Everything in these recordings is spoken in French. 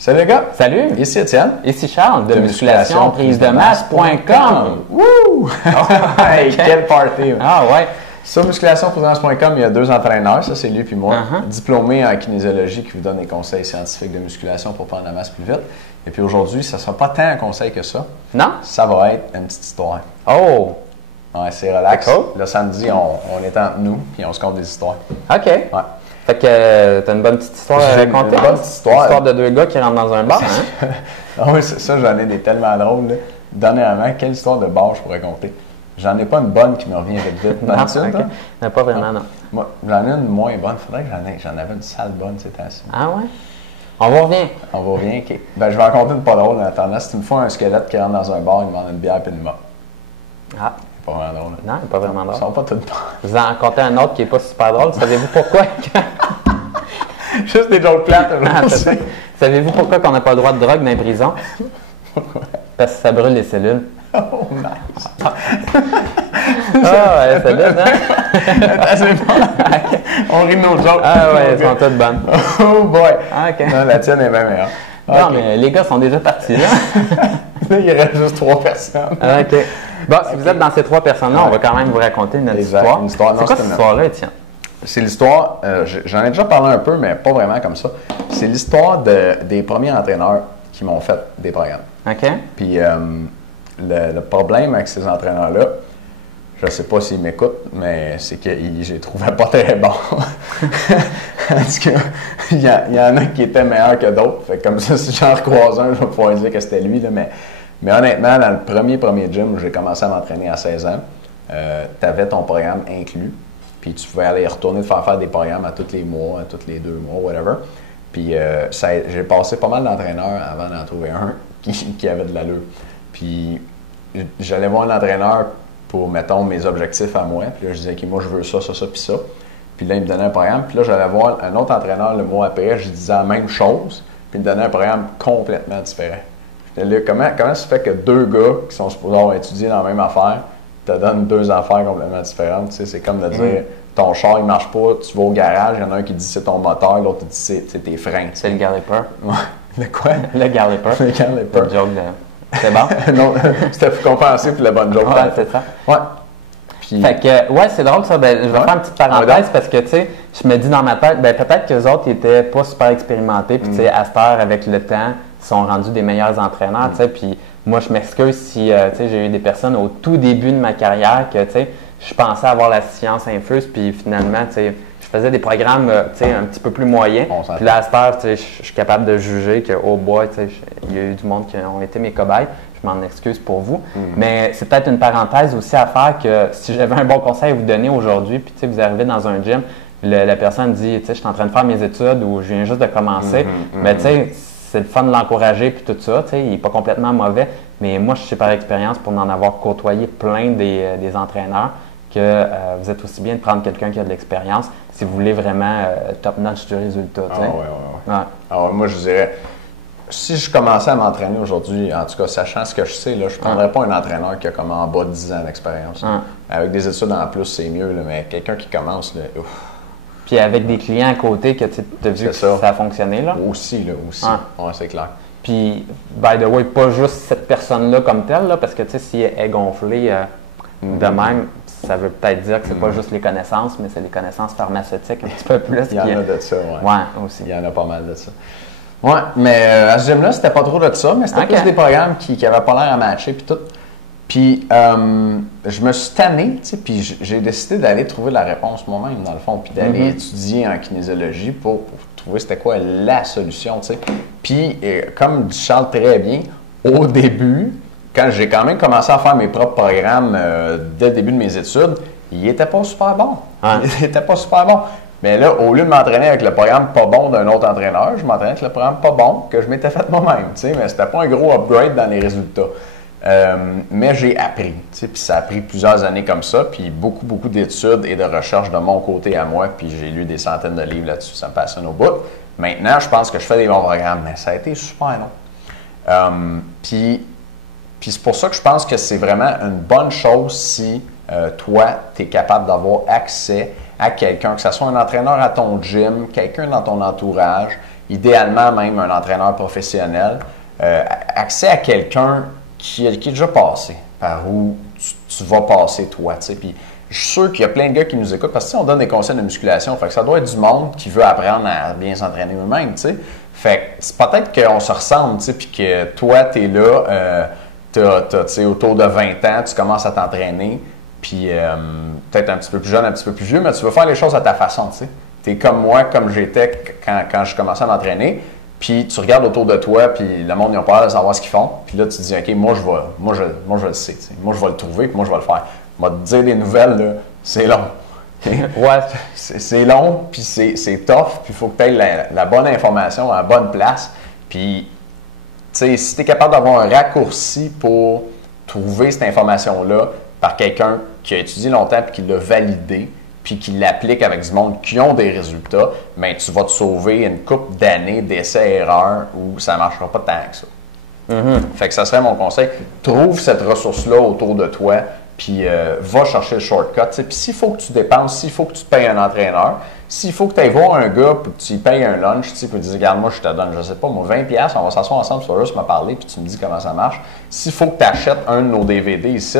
Salut les gars! Salut! Ici Étienne. Ici Charles de musculationprise-de-masse.com. Wouh! Hey, quel party! Ah ouais! Sur musculationprise-de-masse.com, il y a deux entraîneurs, ça c'est lui puis moi, diplômés en kinésiologie qui vous donnent des conseils scientifiques de musculation pour prendre la masse plus vite. Et puis aujourd'hui, ça ne sera pas tant un conseil que ça. Non? Ça va être une petite histoire. Oh! Ouais, c'est relax. C'est cool. Le samedi, on est entre nous puis on se compte des histoires. OK. Ouais. Fait que t'as une bonne petite histoire à J'ai une raconter? bonne petite histoire. L'histoire de deux gars qui rentrent dans un bar, hein? Ah oui, ça, j'en ai des tellement drôles. Là. Dernièrement, quelle histoire de bar je pourrais compter? J'en ai pas une bonne qui me revient vite. Non, okay. Non, pas vraiment, non. Moi, j'en ai une moins bonne. Faudrait que j'en avais une sale bonne ces temps-ci. Ah ouais? On va revenir. On va revenir, OK. Ben, je vais raconter une pas drôle en attendant. C'est une fois un squelette qui rentre dans un bar, il demande une bière et une mop. Ah. C'est pas vraiment drôle. Non, pas vraiment drôle. Ils sont pas tous bons. Vous en racontez un autre qui n'est pas super drôle. Savez-vous pourquoi? Juste des jokes plates. Ah, savez-vous pourquoi on n'a pas le droit de drogue dans les prisons? Parce que ça brûle les cellules. Oh, nice. Ah, ouais, c'est bien, hein? C'est bon. On rit de nos jokes. Ah, ouais, elles sont toutes bonnes. Oh boy. Ah, OK. Non, la tienne est bien meilleure. Non, Okay. mais les gars sont déjà partis, là. Là, il reste juste 3 personnes. Ah, OK. Bon, si vous êtes dans ces 3 personnes-là, on va quand même vous raconter notre histoire. Une histoire. C'est quoi cette histoire-là, Étienne? C'est l'histoire, j'en ai déjà parlé un peu, mais pas vraiment comme ça. C'est l'histoire des premiers entraîneurs qui m'ont fait des programmes. OK. Puis le problème avec ces entraîneurs-là, je ne sais pas s'ils m'écoutent, mais c'est que je les trouvais pas très bons. En tout cas, il y en a qui étaient meilleurs que d'autres. Fait que comme ça, si j'en recroise un, je vais pouvoir dire que c'était lui. Là, mais honnêtement, dans le premier gym où j'ai commencé à m'entraîner à 16 ans, tu avais ton programme inclus. Puis tu pouvais aller retourner te faire des programmes à tous les mois, à tous les 2 mois, whatever. Puis j'ai passé pas mal d'entraîneurs avant d'en trouver un qui avait de l'allure. Puis j'allais voir l'entraîneur pour, mettons, mes objectifs à moi. Puis là, je disais, OK, moi, je veux ça, puis ça. Puis là, il me donnait un programme. Puis là, j'allais voir un autre entraîneur le mois après, je disais la même chose. Puis il me donnait un programme complètement différent. J'étais là, comment ça fait que 2 gars qui sont supposés avoir étudié dans la même affaire te donnent 2 affaires complètement différentes? Tu sais, c'est comme de dire, ton char, il marche pas, tu vas au garage, il y en a un qui dit c'est ton moteur, l'autre dit c'est tes freins. C'est le Galloper. Ouais. Le quoi? Le Galloper. Le Galloper. C'est joke de... C'est bon? Non, c'était pour compenser pour la bonne joke. Ouais, c'est ça. Ouais. Puis, fait que, ouais, c'est drôle ça. Ben, je vais faire une petite parenthèse parce que, tu sais, je me dis dans ma tête, ben, peut-être que les autres n'étaient pas super expérimentés. Puis, tu sais, à cette heure, avec le temps, ils sont rendus des meilleurs entraîneurs, tu sais. Puis, moi, je m'excuse si, tu sais, j'ai eu des personnes au tout début de ma carrière que, tu sais, je pensais avoir la science infuse. Puis, finalement, tu sais, je faisais des programmes, tu sais, un petit peu plus moyens. Puis là, à cette heure, tu sais, je suis capable de juger que, oh boy, tu sais, il y a eu du monde qui ont été mes cobayes. Je m'en excuse pour vous. Mais c'est peut-être une parenthèse aussi à faire que si j'avais un bon conseil à vous donner aujourd'hui, puis tu sais, vous arrivez dans un gym, la personne dit, tu sais, je suis en train de faire mes études ou je viens juste de commencer, mais tu sais, c'est le fun de l'encourager puis tout ça, tu sais, il n'est pas complètement mauvais, mais moi, je sais par expérience pour en avoir côtoyé plein des entraîneurs que vous êtes aussi bien de prendre quelqu'un qui a de l'expérience si vous voulez vraiment top-notch du résultat. Ah, ouais. Alors, moi, je dirais, si je commençais à m'entraîner aujourd'hui, en tout cas, sachant ce que je sais, là, je ne prendrais pas un entraîneur qui a comme en bas de 10 ans d'expérience. Avec des études en plus, c'est mieux, là, mais quelqu'un qui commence, là, ouf. Puis avec des clients à côté que tu as vu que ça a fonctionné, là? Aussi. Ouais, c'est clair. Puis, by the way, pas juste cette personne-là comme telle, là, parce que, tu sais, si elle est gonflée de même, ça veut peut-être dire que c'est pas juste les connaissances, mais c'est les connaissances pharmaceutiques un petit peu plus. Il y en a de ça, ouais. Ouais, aussi. Il y en a pas mal de ça. Ouais, mais à ce gym-là, c'était pas trop de ça, mais c'était plus des programmes qui avaient pas l'air à matcher, puis tout. Puis, je me suis tanné, tu sais, puis j'ai décidé d'aller trouver la réponse moi-même, dans le fond, puis d'aller étudier en kinésiologie pour trouver c'était quoi la solution, tu sais. Puis, comme dit Charles très bien, au début, quand j'ai quand même commencé à faire mes propres programmes dès le début de mes études, il n'était pas super bon. Il n'était pas super bon. Mais là, au lieu de m'entraîner avec le programme pas bon d'un autre entraîneur, je m'entraînais avec le programme pas bon que je m'étais fait moi-même, tu sais, mais c'était pas un gros upgrade dans les résultats. Mais j'ai appris, tu sais, puis ça a pris plusieurs années comme ça, puis beaucoup d'études et de recherches de mon côté à moi, puis j'ai lu des centaines de livres là-dessus, ça me passionne au bout. Maintenant, je pense que je fais des bons programmes, mais ça a été super long. Puis c'est pour ça que je pense que c'est vraiment une bonne chose si toi, tu es capable d'avoir accès à quelqu'un, que ce soit un entraîneur à ton gym, quelqu'un dans ton entourage, idéalement même un entraîneur professionnel, accès à quelqu'un qui est déjà passé par où tu vas passer toi, tu sais. Puis je suis sûr qu'il y a plein de gars qui nous écoutent parce que on donne des conseils de musculation, fait que ça doit être du monde qui veut apprendre à bien s'entraîner eux-mêmes, tu sais. Fait que c'est peut-être qu'on se ressemble, tu sais, puis que toi, tu es là, tu sais, autour de 20 ans, tu commences à t'entraîner, puis peut-être un petit peu plus jeune, un petit peu plus vieux, mais tu veux faire les choses à ta façon, tu sais. Tu es comme moi, comme j'étais quand je commençais à m'entraîner, puis tu regardes autour de toi, puis le monde, ils ont peur de savoir ce qu'ils font, puis là, tu te dis, OK, moi, je le sais, tu sais. Moi, je vais le trouver, puis moi, je vais le faire. Moi, te dire des nouvelles, là, c'est long. Ouais. C'est long, puis c'est tough, puis il faut que tu aies la bonne information à la bonne place. Puis, tu sais, si tu es capable d'avoir un raccourci pour trouver cette information-là par quelqu'un qui a étudié longtemps puis qui l'a validé, puis qui l'applique avec du monde qui ont des résultats, bien, tu vas te sauver une couple d'années d'essais-erreurs où ça ne marchera pas tant que ça. Fait que ça serait mon conseil. Trouve cette ressource-là autour de toi, puis va chercher le shortcut. Puis s'il faut que tu dépenses, s'il faut que tu payes un entraîneur, s'il faut que tu ailles voir un gars puis que tu lui payes un lunch, puis tu dis, regarde, moi je te donne, je sais pas, moi 20$, on va s'asseoir ensemble, tu vas juste me parler, puis tu me dis comment ça marche. S'il faut que tu achètes un de nos DVD ici,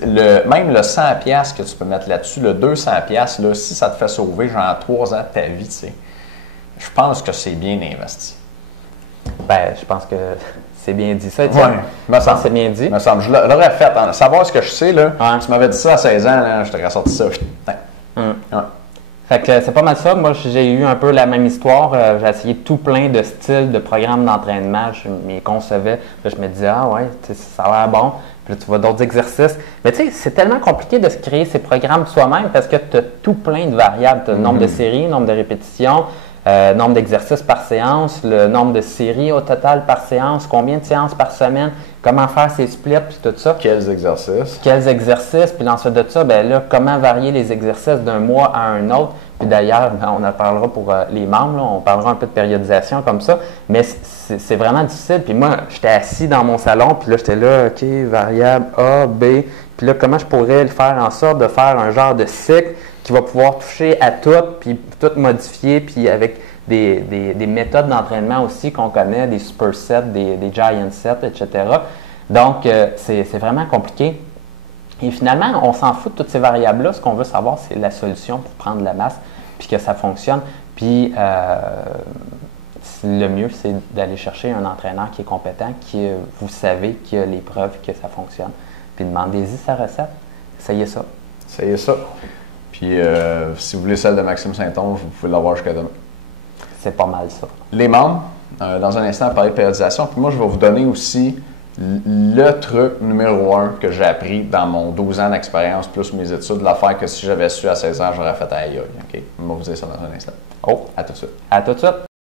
même le 100$ que tu peux mettre là-dessus, le 200$, là, si ça te fait sauver genre 3 ans de ta vie, je pense que c'est bien investi. Ben, je pense que c'est bien dit ça. Oui, me semble. C'est bien dit. Me semble. Je l'aurais fait. Hein. Savoir ce que je sais, là, tu m'avais dit ça à 16 ans, là, je t'aurais sorti ça. Ouais. Fait que c'est pas mal ça. Moi, j'ai eu un peu la même histoire. J'ai essayé tout plein de styles, de programmes d'entraînement. Je m'y concevais. Puis je me disais, ah ouais, ça a l'air bon. Puis là, tu vois d'autres exercices. Mais tu sais, c'est tellement compliqué de se créer ces programmes soi-même parce que tu as tout plein de variables. Tu as le nombre de séries, nombre de répétitions, nombre d'exercices par séance, le nombre de séries au total par séance, combien de séances par semaine, comment faire ses splits, puis tout ça. Quels exercices. Quels exercices, puis ensuite de ça, ben là, comment varier les exercices d'un mois à un autre. Puis d'ailleurs, ben, on en parlera pour les membres, là, on parlera un peu de périodisation comme ça, mais c'est vraiment difficile. Puis moi, j'étais assis dans mon salon, puis là, j'étais là, OK, variable A, B, puis là, comment je pourrais le faire en sorte de faire un genre de cycle qui va pouvoir toucher à tout, puis tout modifier, puis avec des méthodes d'entraînement aussi qu'on connaît, des supersets, des giant sets, etc. Donc, c'est vraiment compliqué. Et finalement, on s'en fout de toutes ces variables-là. Ce qu'on veut savoir, c'est la solution pour prendre de la masse, puis que ça fonctionne. Puis, le mieux, c'est d'aller chercher un entraîneur qui est compétent, qui, vous savez, qui a les preuves que ça fonctionne. Puis, demandez-y sa recette. Essayez ça. Essayez ça. Puis, si vous voulez celle de Maxime Saint-Onge, vous pouvez l'avoir jusqu'à demain. C'est pas mal ça. Les membres, dans un instant, on va parler de périodisation. Puis moi, je vais vous donner aussi le truc numéro 1 que j'ai appris dans mon 12 ans d'expérience plus mes études, l'affaire que si j'avais su à 16 ans, j'aurais fait aïe aïe. OK? On va vous dire ça dans un instant. Oh, à tout de suite. À tout de suite.